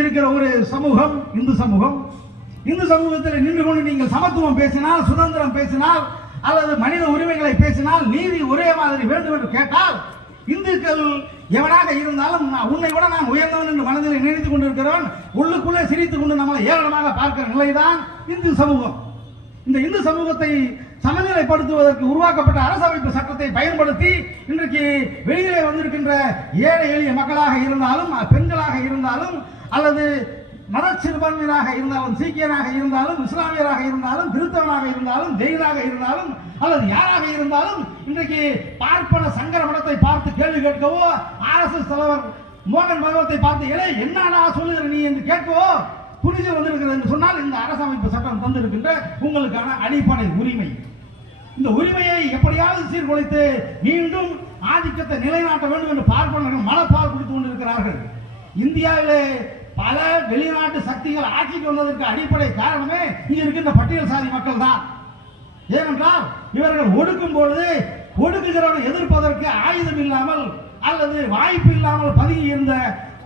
இருக்கிற ஒரு சமூகம் இந்து சமூகம். இந்து சமூகத்தில் நின்று கொண்டு நீங்கள் சமத்துவம் பேசினால், சுதந்திரம் பேசினால், அல்லது மனித உரிமைகளை பேசினால், நீதி ஒரே மாதிரி வேண்டும் என்று கேட்டால், இந்துக்கள் எவனாக இருந்தாலும் உன்னை விட நான் உயர்ந்தவன் என்று மனதில் நினைத்துக் கொண்டிருக்கிறவன் உள்ளுக்குள்ளே சிரித்துக் கொண்டு நம்மளை ஏளனமாக பார்க்கிற நிலைதான் இந்து சமூகம். இந்த இந்து சமூகத்தை சமநிலைப்படுத்துவதற்கு உருவாக்கப்பட்ட அரசமைப்பு சட்டத்தை பயன்படுத்தி இன்றைக்கு வெளியிலே வந்திருக்கின்ற ஏழை எளிய மக்களாக இருந்தாலும், பெண்களாக இருந்தாலும், அல்லது மத சிறுபான்மையினராக இருந்தாலும், சீக்கியராக இருந்தாலும், இஸ்லாமியராக இருந்தாலும், கிறிஸ்தவனாக இருந்தாலும், ஜெயினாக இருந்தாலும், அல்லது யாராக இருந்தாலும் இன்றைக்கு பார்ப்பன சங்கர மடத்தை பார்த்து கேள்வி கேட்கவோ, RSS தலைவர் மோகன் பகவத்தை பார்த்து என்னடா சொல்லுகிற நீ என்று கேட்கவோ துணிச்சல் வந்திருக்கிறது என்று சொன்னால் இந்த அரசமைப்பு சட்டம் தந்திருக்கின்ற உங்களுக்கான அடிப்படை உரிமை. இந்த உரிமையை எப்படியாவது சீர்குலைத்து மீண்டும் ஆதிக்கத்தை நிலைநாட்ட வேண்டும் என்று பார்ப்பனர்கள் மனப்பால் குடித்துக் கொண்டிருக்கிறார்கள். இந்தியாவிலே பல வெளிநாட்டு சக்திகள் ஆட்சிக்கு வந்ததற்கு அடிப்படை காரணமே இங்க இருக்கின்ற பட்டியல் சாதி மக்கள் தான். ஏனென்றால் இவர்கள் ஒடுக்கும் பொழுது ஒடுக்குகிறவனை எதிர்ப்பதற்கு ஆயுதம் இல்லாமல் அல்லது வாய்ப்பு இல்லாமல் பதுங்கி இருந்த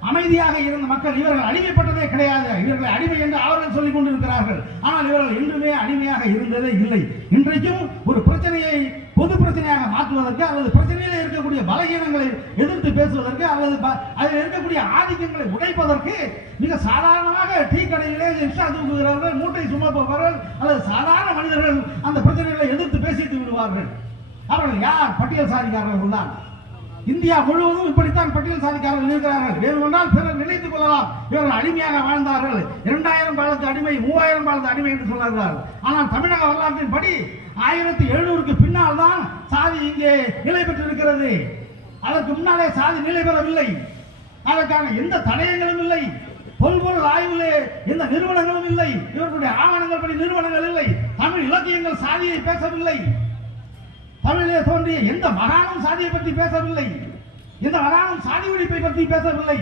அமைதியாக இருந்த மக்கள் இவர்கள் அடிமைப்பட்டதே கிடையாது. இவர்களை அடிமை என்று அவர்கள் சொல்லிக் கொண்டிருக்கிறார்கள். ஆனால் இவர்கள் என்றுமே அடிமையாக இருந்ததே இல்லை. இன்றைக்கும் ஒரு பிரச்சனையை பொது பிரச்சனையாக மாற்றுவதற்கு அல்லது பிரச்சனையில் இருக்கக்கூடிய பலகீனங்களை எதிர்த்து பேசுவதற்கு அல்லது அதில் இருக்கக்கூடிய ஆதிக்கங்களை உடைப்பதற்கு மிக சாதாரணமாக டீ கடையிலே ரிக்ஷா தூக்குகிறவர்கள், மூட்டை சுமப்பவர்கள் அல்லது சாதாரண மனிதர்கள் அந்த பிரச்சனைகளை எதிர்த்து பேசிட்டு விடுவார்கள். அவர்கள் யார்? பட்டியல் சாதிக்காரர்கள் தான். இந்தியா முழுவதும் இப்படித்தான் பட்டியல் சாதிக்காரர்கள் இருக்கிறார்கள். வேண்டுமென்றால் பிறர் நினைத்துக் கொள்ளலாம் இவர்கள் அடிமையாக வாழ்ந்தார்கள், 2000 காலத்து அடிமை, 3000 காலத்து அடிமை என்று சொல்கிறார்கள். ஆனால் தமிழக வரலாற்றின் படி 1700க்கு பின்னால் தான் சாதி இங்கே நிலை பெற்றிருக்கிறது. அதற்கு முன்னாலே சாதி நிலை பெறவில்லை. அதற்கான எந்த தடயங்களும் இல்லை. பொல்பொருள் ஆய்விலே எந்த நிறுவனங்களும் இல்லை. இவர்களுடைய ஆவணங்கள் படி நிறுவனங்கள் இல்லை. தமிழ் இலக்கியங்கள் சாதியை பேசவில்லை. தமிழிலே தோன்றிய எந்த மகானும் சாதியை பற்றி பேசவில்லை. எந்த மகானும் சாதி ஒழிப்பை பற்றி பேசவில்லை.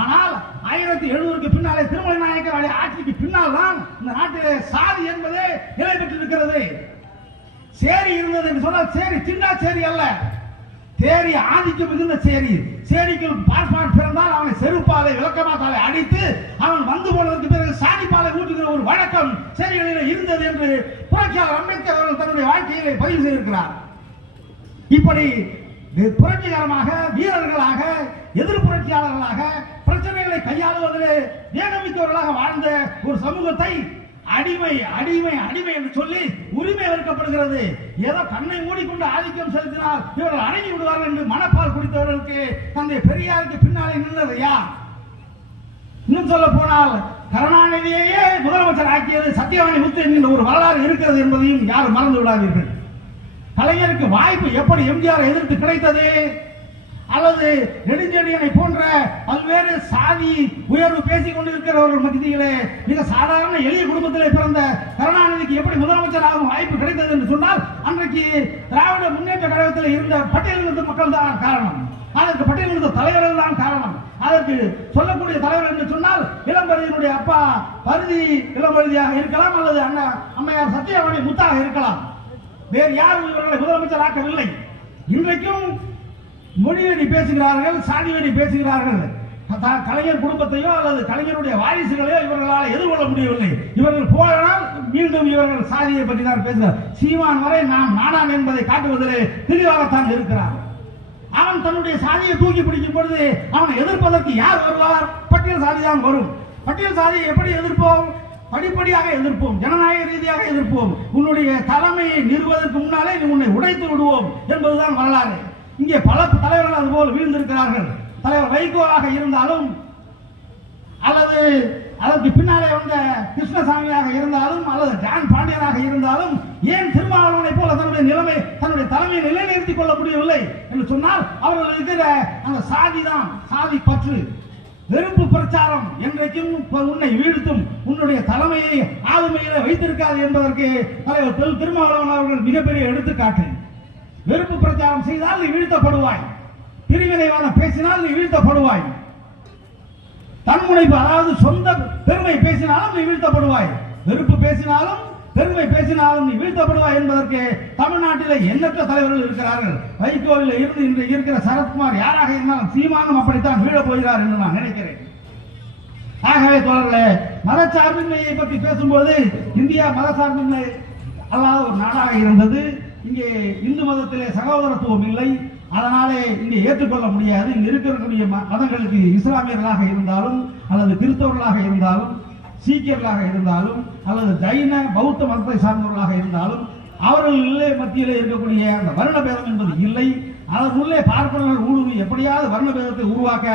ஆனால் 1700க்கு பின்னாலே திருமலை நாயக்கர் ஆட்சிக்கு பின்னால் தான் இந்த நாட்டிலே சாதி என்பதே நிலை பெற்றிருக்கிறது. சேரி இருந்தது என்று சொன்னால் சேரி சின்ன சேரி அல்ல, தேரி ஆதிக்கம் மிகுந்த சேரி. சேரிக்கு பார்ப்பான் பிறந்தால் அவனை செருப்பாலை விளக்கமாத்தாலை அடித்து அவன் வந்து போனதற்கு பிறகு சாதிப்பாலை ஊட்டுகிற ஒரு வழக்கம் சேரிகளில் இருந்தது என்று புரட்சியாளர் அம்பேத்கர் அவர்கள் தன்னுடைய வாழ்க்கையிலே பதிவு செய்திருக்கிறார். இப்படி புரட்சிகரமாக வீரர்களாக எதிர் புரட்சியாளர்களாக பிரச்சனைகளை கையாளுவதிலே வேகமிக்கவர்களாக வாழ்ந்த ஒரு சமூகத்தை அடிமை அடிமை அடிமை என்று சொல்லி உரிமை அளிக்கப்படுகிறது. ஏதோ கண்ணை மூடிக்கொண்டு ஆதிக்கம் செலுத்தினால் இவர்கள் அடங்கி விடுவார்கள் என்று மனப்பால் குடித்தவர்களுக்கு தந்தை பெரியாருக்கு பின்னாலே நின்றது யார்? இன்னும் சொல்ல போனால் கருணாநிதியையே முதலமைச்சர் ஆக்கியது சத்தியவாணி முத்து என்கின்ற ஒரு வரலாறு இருக்கிறது என்பதையும் யாரும் மறந்து விடாதீர்கள். கலைஞருக்கு வாய்ப்பு எப்படி எம்ஜிஆர் எதிர்த்து கிடைத்தது? அல்லது நெடுஞ்செழியனை போன்ற பல்வேறு சாதி உயர்வு பேசிக் கொண்டிருக்கிறவர்கள் மத்தியிலே மிக சாதாரண எளிய குடும்பத்திலே பிறந்த கருணாநிதிக்கு எப்படி முதலமைச்சராகும் வாய்ப்பு கிடைத்தது என்று சொன்னால் அன்றைக்கு திராவிட முன்னேற்ற கழகத்தில் இருந்த பட்டியலிருந்த மக்கள் தான் காரணம். அதற்கு பட்டியலிருந்த தலைவர்கள் தான் காரணம். அதற்கு சொல்லக்கூடிய தலைவர் என்று சொன்னால் இளம்பருதியினுடைய அப்பா பருதி இளம்பருதியாக இருக்கலாம் அல்லது அம்மையார் சத்தியவாணி முத்தாக இருக்கலாம். வேறு யாரும் இவர்களை முதலமைச்சராக்கவில்லை. இன்றைக்கும் மொழிவெறி பேசுகிறார்கள், சாதி வெறி பேசுகிறார்கள். கலைஞர் குடும்பத்தையோ அல்லது கலைஞருடைய வாரிசுகளையோ இவர்களால் எதிர்கொள்ள முடியவில்லை. இவர்கள் போனால் மீண்டும் இவர்கள் சாதியை பற்றி தான் பேசுகிறார். சீமான் வரை நாம் நாடான் என்பதை காட்டுவதிலே தெளிவாகத்தான் இருக்கிறார். அவன் தன்னுடைய சாதியை தூக்கி பிடிக்கும் பொழுது அவனை எதிர்ப்பதற்கு யார் வருவார்? பட்டியல் சாதி தான் வரும். பட்டியல் சாதியை எப்படி எதிர்ப்போம்? படிப்படியாக எதிர்ப்போம், ஜனநாயக ரீதியாக எதிர்ப்போம். உன்னுடைய தலைமையை நிறுவதற்கு முன்னாலே உன்னை உடைத்து விடுவோம் என்பதுதான் வரலாறு. இங்கே பல தலைவர்கள் அதுபோல் வீழ்ந்திருக்கிறார்கள். தலைவர் வைகோவாக இருந்தாலும் அல்லது அதற்கு பின்னாலே வந்த கிருஷ்ணசாமியாக இருந்தாலும் அல்லது ஜான் பாண்டியனாக இருந்தாலும் ஏன் திருமாவளவனை போல தன்னுடைய தலைமையை நிலைநிறுத்திக் கொள்ள முடியவில்லை என்று சொன்னால் அவர்கள் இருக்கிற அந்த சாதிதான், சாதி பற்று, வெறுப்பு பிரச்சாரம் என்றைக்கும் உன்னை வீழ்த்தும், உன்னுடைய தலைமையை ஆளுமையில வைத்திருக்காது என்பதற்கு தலைவர் திருமாவளவன் அவர்கள் மிகப்பெரிய எடுத்துக்காட்டு. வெறுப்பு பிரச்சாரம் செய்தால் நீ வீழ்த்தப்படுவாய், பிரிவினைவான பேசினால் நீ வீழ்த்தப்படுவாய், தன்முனைப்பு அதாவது சொந்த பெருமை பேசினாலும் நீ வீழ்த்தப்படுவாய், வெறுப்பு பேசினாலும் பெருமை பேசினாலும் நீ வீழ்த்தப்படுவாய் என்பதற்கு தமிழ்நாட்டில் எண்ணற்ற தலைவர்கள் இருக்கிறார்கள். வைகோவில் இருந்து இன்று இருக்கிற சரத்குமார் யாராக இருந்தாலும் சீமானும் அப்படித்தான் வீழ போகிறார் என்று நான் நினைக்கிறேன். ஆகவே தோழர்களே, மதச்சார்பின்மையை பற்றி பேசும்போது இந்தியா மதச்சார்பின்மை அல்லாத ஒரு நாடாக இருந்தது. இங்கே இந்து மதத்திலே சகோதரத்துவம் இல்லை, அதனாலே இங்கே ஏற்றுக்கொள்ள முடியாது. இங்க இருக்கக்கூடிய மதங்களுக்கு இஸ்லாமியர்களாக இருந்தாலும் அல்லது கிறிஸ்தவர்களாக இருந்தாலும் சீக்கியர்களாக இருந்தாலும் அல்லது ஜைன பௌத்த மதத்தை சார்ந்தவர்களாக இருந்தாலும் அவர்கள் மத்தியிலே இருக்கக்கூடிய அந்த வர்ண பேதம் என்பது இல்லை. அதற்குள்ளே பார்ப்பனர்கள் ஊடுருவி எப்படியாவது வர்ண பேதத்தை உருவாக்க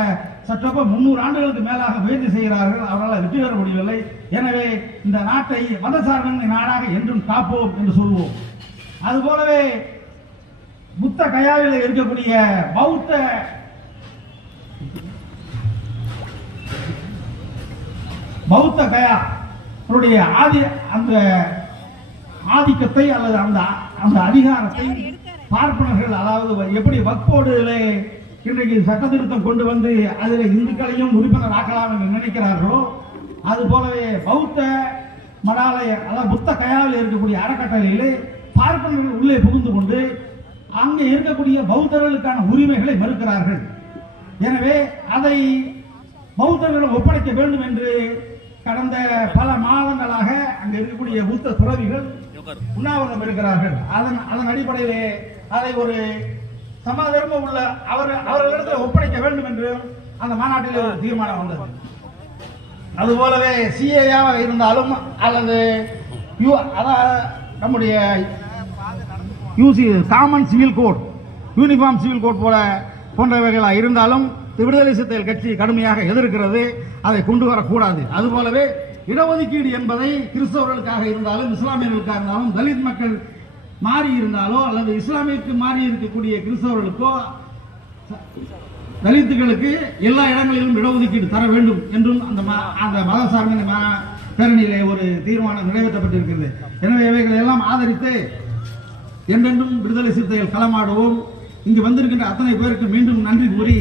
சற்றப்ப 300 ஆண்டுகளுக்கு மேலாக முயற்சி செய்கிறார்கள். அவர்களால் வெற்றி பெற முடியவில்லை. எனவே இந்த நாட்டை மதசார்பின்மை நாடாக என்றும் காப்போம் என்று சொல்வோம். அதுபோலவே புத்த கயாவில் இருக்கக்கூடிய பௌத்த கயா அந்த ஆதிக்கத்தை அல்லது அந்த அதிகாரத்தை பார்ப்பனர்கள், அதாவது எப்படி வக்போர்டிலே இன்றைக்கு சட்ட திருத்தம் கொண்டு வந்து அதில் இந்துக்களையும் உறுப்பினர் ஆக்கலாம் என்று நினைக்கிறார்களோ, அது போலவே பௌத்த மடாலய அதாவது புத்த கயாவில் இருக்கக்கூடிய அறக்கட்டளையிலே பார்ப்பனர்கள் உள்ளே புகுந்து கொண்டு அங்கே இருக்கக்கூடிய பௌத்தர்களுக்கான உரிமைகளை மறுக்கிறார்கள். எனவே அதை பௌத்தர்களிடம் ஒப்படைக்க வேண்டும் என்று கடந்த பல மாதங்களாக அங்கே இருக்கக்கூடிய புத்த துறவிகள் உண்ணாவிரதம் இருக்கிறார்கள். அதன் அடிப்படையிலே அதை ஒரு சமதர்மம் உள்ள அவர்களிடத்தில் ஒப்படைக்க வேண்டும் என்று அந்த மாநாட்டில் ஒரு தீர்மானம் வந்தது. அதுபோலவே சிஏயாக இருந்தாலும் அல்லது நம்முடைய common civil code, uniform civil code போன்றவைகளாக இருந்தாலும் விடுதலை சிறுத்தைகள் கட்சி கடுமையாக எதிர்க்கிறது. அதை கொண்டு வரக்கூடாது. அதுபோலவே இடஒதுக்கீடு என்பதை கிறிஸ்தவர்களுக்காக இருந்தாலும் இஸ்லாமியர்களுக்காக இருந்தாலும் தலித் மக்கள் மாறி இருந்தாலோ அல்லது இஸ்லாமியருக்கு மாறி இருக்கக்கூடிய கிறிஸ்தவர்களுக்கோ தலித்துகளுக்கு எல்லா இடங்களிலும் இடஒதுக்கீடு தர வேண்டும் என்றும் அந்த மத சார்பின் பேரணியிலே ஒரு தீர்மானம் நிறைவேற்றப்பட்டிருக்கிறது. எனவே இவைகளை எல்லாம் ஆதரித்து என்றென்றும் விடுதலை சிறுத்தைகள் களமாடுவோம். இங்கு வந்திருக்கின்ற அத்தனை பேருக்கு மீண்டும் நன்றி கூறி